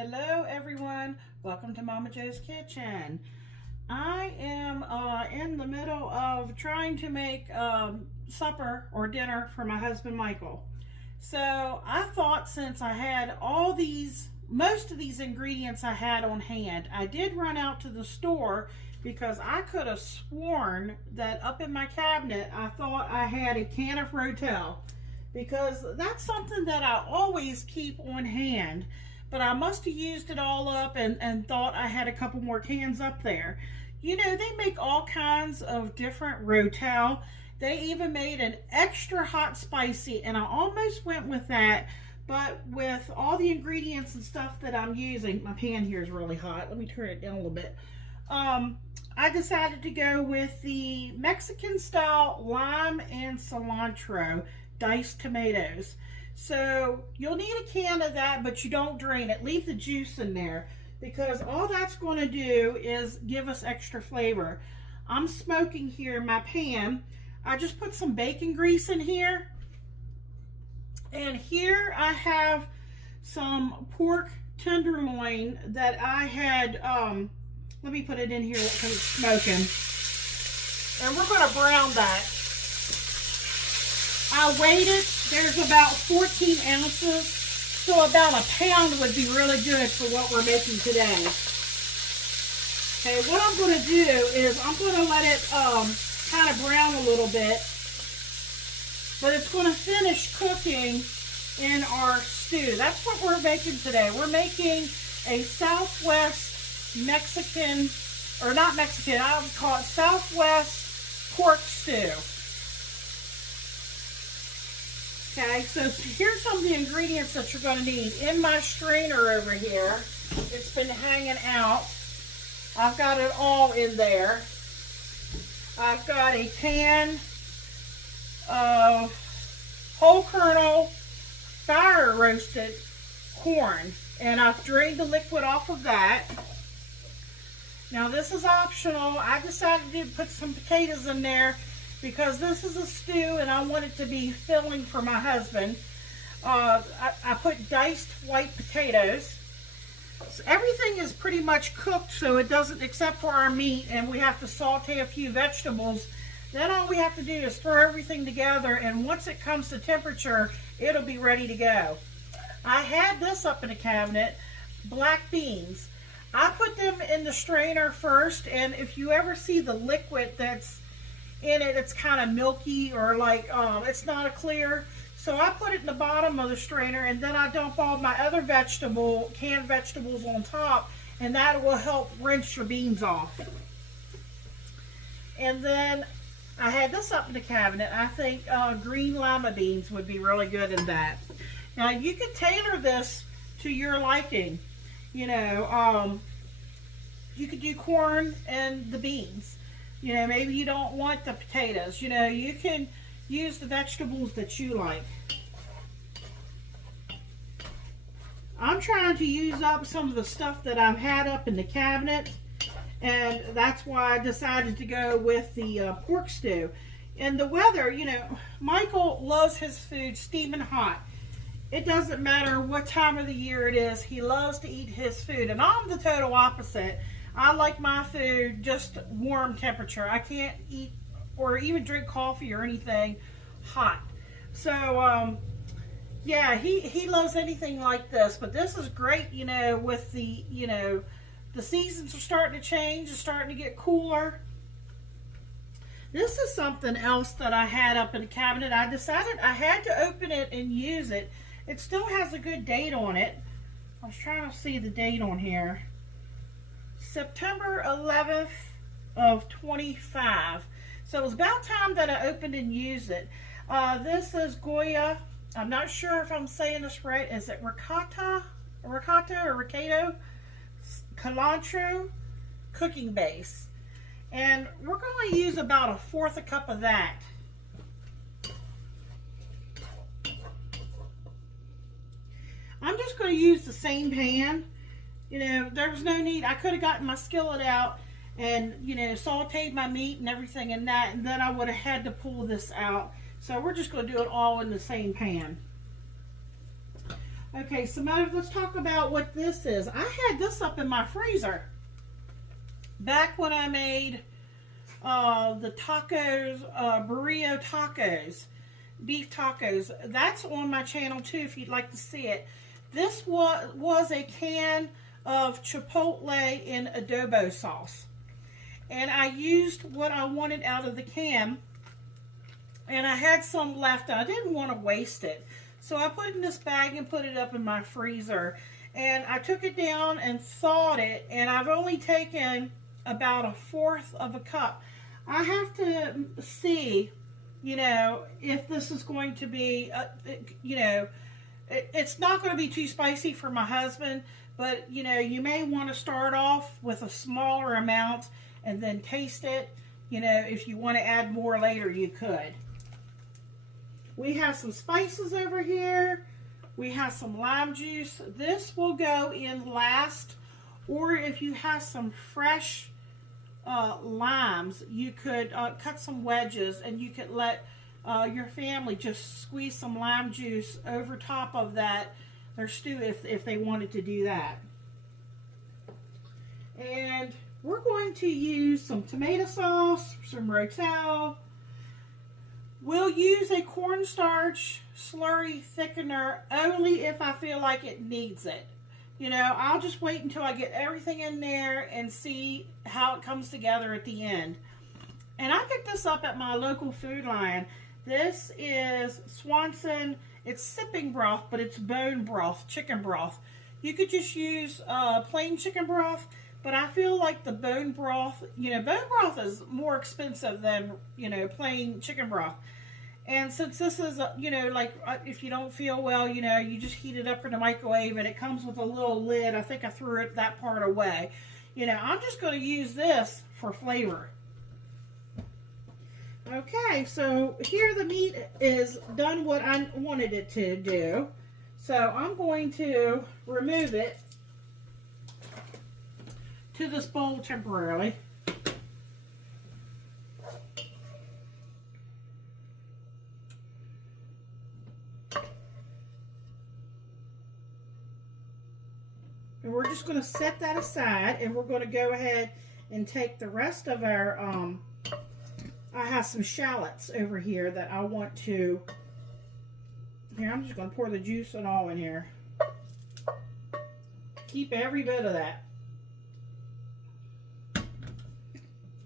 Hello everyone, welcome to Momma Jo's Kitchen. I am in the middle of trying to make supper or dinner for my husband Michael. So I thought, since I had most of these ingredients I had on hand, I did run out to the store because I could have sworn that up in my cabinet I thought I had a can of Rotel, because that's something that I always keep on hand. But I must have used it all up and thought I had a couple more cans up there. You know, they make all kinds of different Rotel. They even made an extra hot spicy, and I almost went with that, but with all the ingredients and stuff that I'm using, my pan here is really hot. Let me turn it down a little bit. I decided to go with the Mexican style lime and cilantro diced tomatoes. So you'll need a can of that, but you don't drain it. Leave the juice in there, because all that's going to do is give us extra flavor. I'm smoking here in my pan. I just put some bacon grease in here. And here I have some pork tenderloin that I had, let me put it in here because it's smoking. And we're going to brown that. I weighed it. There's about 14 ounces, so about a pound would be really good for what we're making today. Okay, what I'm going to do is I'm going to let it kind of brown a little bit, but it's going to finish cooking in our stew. That's what we're making today. We're making a Southwest Mexican, or not Mexican, I would call it Southwest pork stew. Okay, so here's some of the ingredients that you're going to need. In my strainer over here, it's been hanging out. I've got it all in there. I've got a can of whole kernel fire roasted corn, and I've drained the liquid off of that. Now this is optional. I decided to put some potatoes in there because this is a stew and I want it to be filling for my husband. I put diced white potatoes. So everything is pretty much cooked, so it doesn't, except for our meat, and we have to saute a few vegetables. Then all we have to do is throw everything together, and once it comes to temperature, it'll be ready to go. I had this up in the cabinet, black beans. I put them in the strainer first, and if you ever see the liquid that's in it, it's kind of milky, or like it's not a clear. So I put it in the bottom of the strainer, and then I dump all my other canned vegetables on top, and that will help rinse your beans off. And then I had this up in the cabinet. I think green lima beans would be really good in that. Now you could tailor this to your liking. You know, you could do corn and the beans. You know, maybe you don't want the potatoes. You know, you can use the vegetables that you like. I'm trying to use up some of the stuff that I've had up in the cabinet, and that's why I decided to go with the pork stew. And the weather, you know, Michael loves his food steaming hot. It doesn't matter what time of the year it is. He loves to eat his food, and I'm the total opposite. I like my food just warm temperature. I can't eat or even drink coffee or anything hot. So, yeah, he loves anything like this. But this is great, you know, with the, you know, the seasons are starting to change. It's starting to get cooler. This is something else that I had up in the cabinet. I decided I had to open it and use it. It still has a good date on it. I was trying to see the date on here. September 11th of 25. So it was about time that I opened and used it. This is Goya. I'm not sure if I'm saying this right. Is it ricotta or ricotta? Cilantro cooking base. And we're going to use about 1/4 cup of that. I'm just going to use the same pan. You know, there was no need. I could have gotten my skillet out and, you know, sauteed my meat and everything in that, and then I would have had to pull this out. So we're just going to do it all in the same pan. Okay, so let's talk about what this is. I had this up in my freezer back when I made the tacos, burrito tacos, beef tacos. That's on my channel too if you'd like to see it. This was a can of Chipotle in adobo sauce. And I used what I wanted out of the can. And I had some left. I didn't want to waste it. So I put it in this bag and put it up in my freezer. And I took it down and thawed it. And I've only taken about 1/4 of a cup. I have to see, you know, if this is going to be, you know, it's not going to be too spicy for my husband. But, you know, you may want to start off with a smaller amount and then taste it. You know, if you want to add more later, you could. We have some spices over here. We have some lime juice. This will go in last. Or if you have some fresh limes, you could cut some wedges and you could let your family just squeeze some lime juice over top of that, their stew, if they wanted to do that. And we're going to use some tomato sauce, some Rotel. We'll use a cornstarch slurry thickener only if I feel like it needs it. You know, I'll just wait until I get everything in there and see how it comes together at the end. And I picked this up at my local Food Lion. This is Swanson. It's sipping broth, but it's bone broth, chicken broth. You could just use plain chicken broth, but I feel like the bone broth, you know, bone broth is more expensive than, you know, plain chicken broth. And since this is, you know, like if you don't feel well, you know, you just heat it up in the microwave and it comes with a little lid. I think I threw that part away. You know, I'm just going to use this for flavor. Okay, so here the meat is done what I wanted it to do. So I'm going to remove it to this bowl temporarily. And we're just going to set that aside, and we're going to go ahead and take the rest of our, I have some shallots over here that I want to, here, I'm just going to pour the juice and all in here. Keep every bit of that.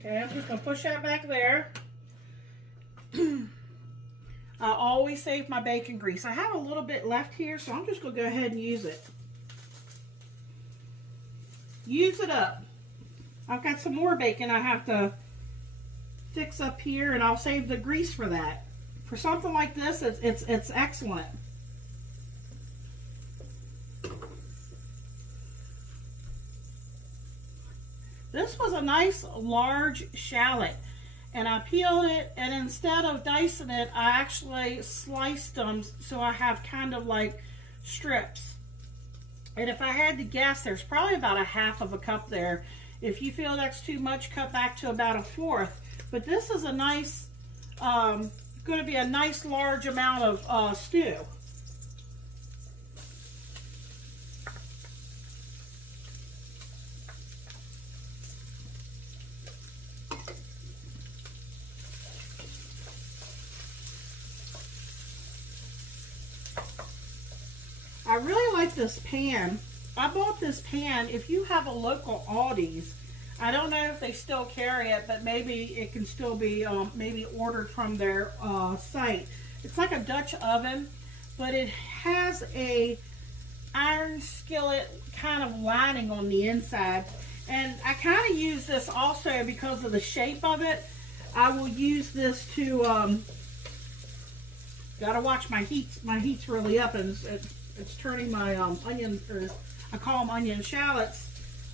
Okay, I'm just going to push that back there. I always save my bacon grease. I have a little bit left here, so I'm just going to go ahead and use it. Use it up. I've got some more bacon I have to fix up here, and I'll save the grease for that. For something like this, it's excellent. This was a nice large shallot, and I peeled it, and instead of dicing it, I actually sliced them so I have kind of like strips. And if I had to guess, there's probably about 1/2 of a cup there. If you feel that's too much, cut back to about 1/4. But this is a nice, going to be a nice large amount of stew. I really like this pan. I bought this pan. If you have a local Aldi's, I don't know if they still carry it, but maybe it can still be maybe ordered from their site. It's like a Dutch oven, but it has a iron skillet kind of lining on the inside. And I kind of use this also because of the shape of it. I will use this to, gotta watch my heat's really up, and it's turning my onion, or I call them onion shallots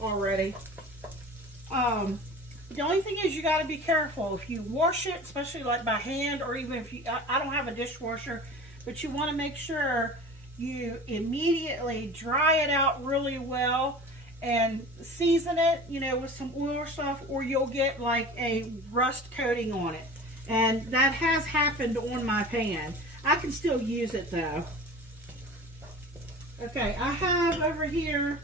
already. The only thing is you got to be careful. If you wash it, especially like by hand, or even if you, I don't have a dishwasher, but you want to make sure you immediately dry it out really well and season it, you know, with some oil or stuff, or you'll get like a rust coating on it. And that has happened on my pan. I can still use it though. Okay, I have over here,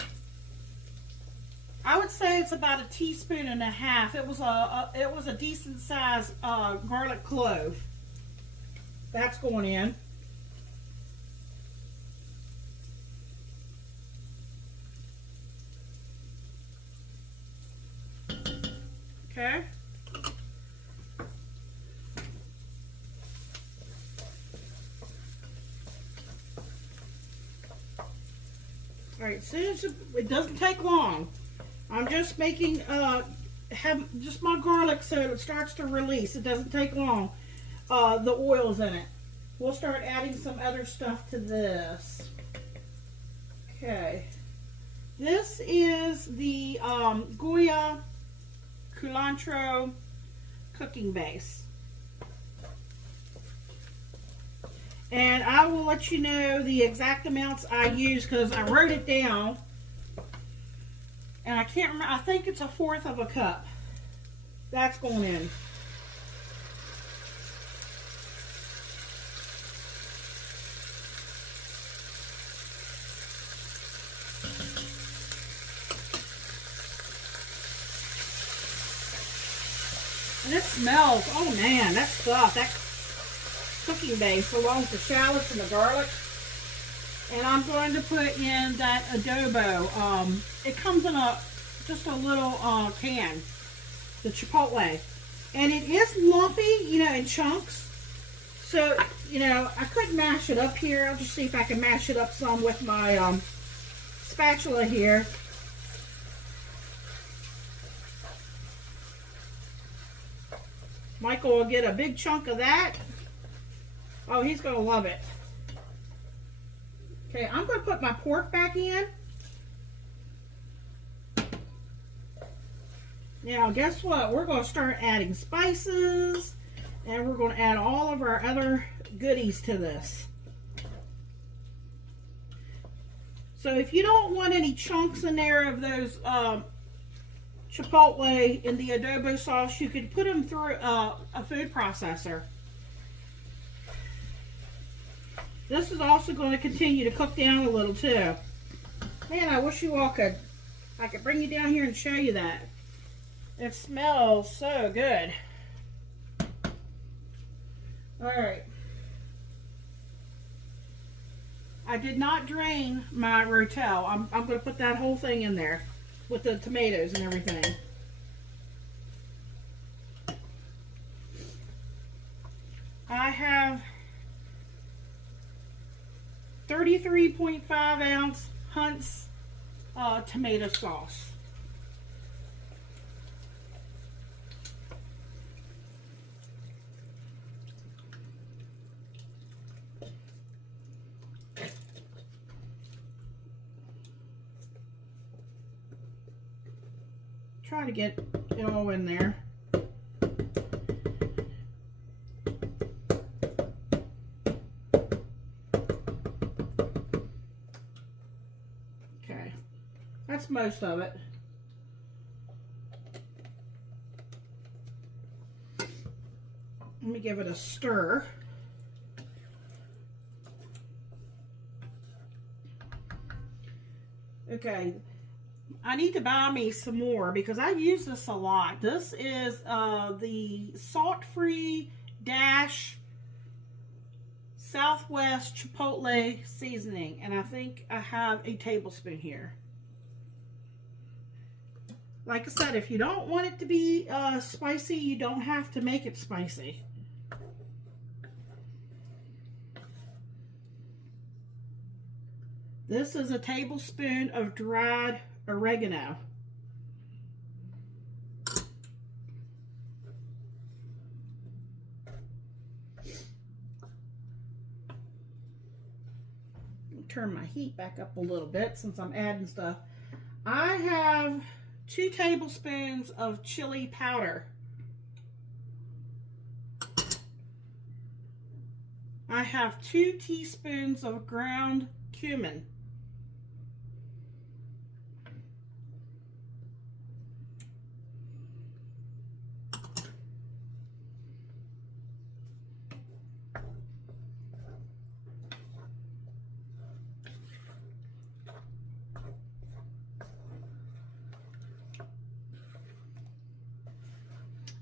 I would say it's about a teaspoon and a half. It was a decent size garlic clove. That's going in. Okay. All right, soon as it doesn't take long. I'm just making have just my garlic so it starts to release. It doesn't take long. The oil's in it. We'll start adding some other stuff to this. Okay. This is the Goya Culantro cooking base. And I will let you know the exact amounts I use because I wrote it down. And I can't remember, I think it's 1/4 of a cup. That's going in. And it smells, oh man, that stuff, that cooking base along with the shallots and the garlic. And I'm going to put in that adobo. It comes in just a little can, the Chipotle. And it is lumpy, you know, in chunks. So, you know, I could mash it up here. I'll just see if I can mash it up some with my spatula here. Michael will get a big chunk of that. Oh, he's going to love it. Okay, I'm going to put my pork back in. Now, guess what? We're going to start adding spices, and we're going to add all of our other goodies to this. So if you don't want any chunks in there of those Chipotle in the adobo sauce, you could put them through a food processor. This is also going to continue to cook down a little too. Man, I wish you all I could bring you down here and show you that. It smells so good. All right. I did not drain my rotel. I'm going to put that whole thing in there with the tomatoes and everything. I have 33.5 ounce Hunt's tomato sauce. Try to get it all in there. Okay, that's most of it. Let me give it a stir. Okay. I need to buy me some more because I use this a lot. This is the salt-free Dash Southwest Chipotle seasoning, and I think I have a tablespoon here. Like I said, if you don't want it to be spicy, you don't have to make it spicy. This is a tablespoon of dried oregano. Turn my heat back up a little bit since I'm adding stuff. I have 2 tablespoons of chili powder. I have 2 teaspoons of ground cumin.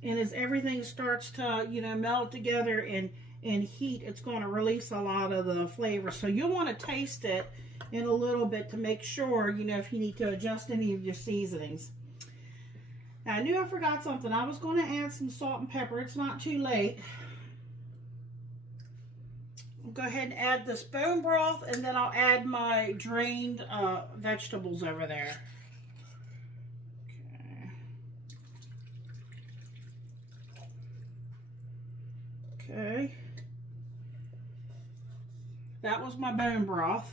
And as everything starts to, you know, melt together and heat, it's going to release a lot of the flavor. So you'll want to taste it in a little bit to make sure, you know, if you need to adjust any of your seasonings. Now, I knew I forgot something. I was going to add some salt and pepper. It's not too late. I'll go ahead and add this bone broth, and then I'll add my drained vegetables over there. Okay. That was my bone broth.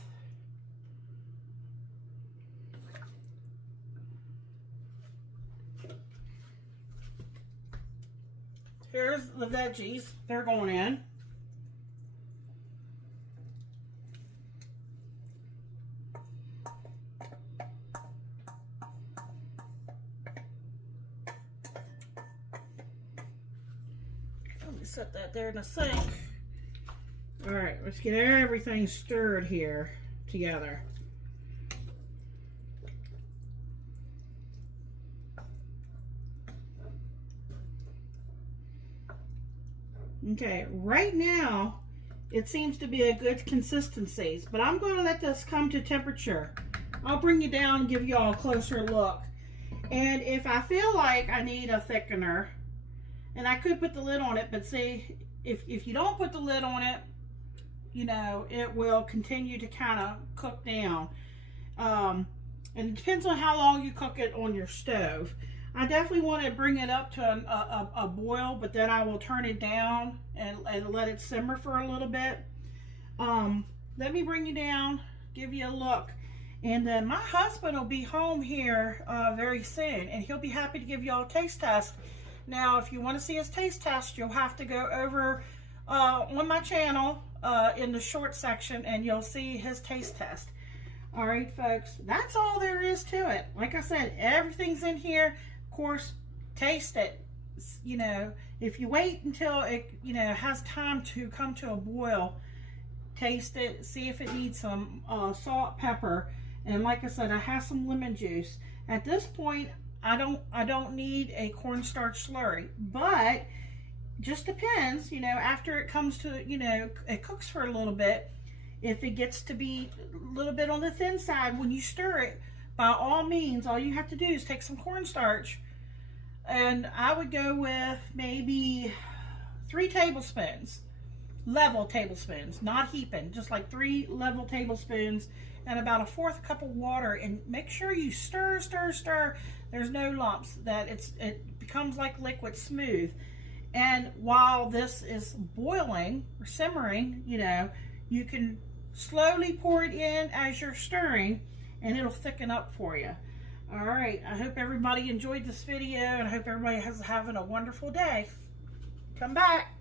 Here's the veggies. They're going in. Let me set that there in the sink. All right, let's get everything stirred here together. Okay, right now it seems to be a good consistency, but I'm going to let this come to temperature. I'll bring you down and give you all a closer look. And if I feel like I need a thickener, and I could put the lid on it, but see, if you don't put the lid on it, you know, it will continue to kind of cook down. And it depends on how long you cook it on your stove. I definitely want to bring it up to a boil, but then I will turn it down and let it simmer for a little bit. Let me bring you down, give you a look. And then my husband will be home here very soon, and he'll be happy to give you all a taste test. Now, if you want to see his taste test, you'll have to go over on my channel in the short section, and you'll see his taste test. All right, folks, that's all there is to it. Like I said, everything's in here. Of course, taste it. You know, if you wait until it, you know, has time to come to a boil, taste it, see if it needs some salt, pepper, and like I said, I have some lemon juice. At this point, I don't need a cornstarch slurry, but just depends, you know, after it comes to, you know, it cooks for a little bit. If it gets to be a little bit on the thin side when you stir it, by all means, all you have to do is take some cornstarch, and I would go with maybe 3 tablespoons, level tablespoons, not heaping, just like 3 level tablespoons, and about a 1/4 cup of water, and make sure you stir, stir, stir. There's no lumps, that it becomes like liquid, smooth. And while this is boiling or simmering, you know, you can slowly pour it in as you're stirring, and it'll thicken up for you. All right, I hope everybody enjoyed this video, and I hope everybody is having a wonderful day. Come back.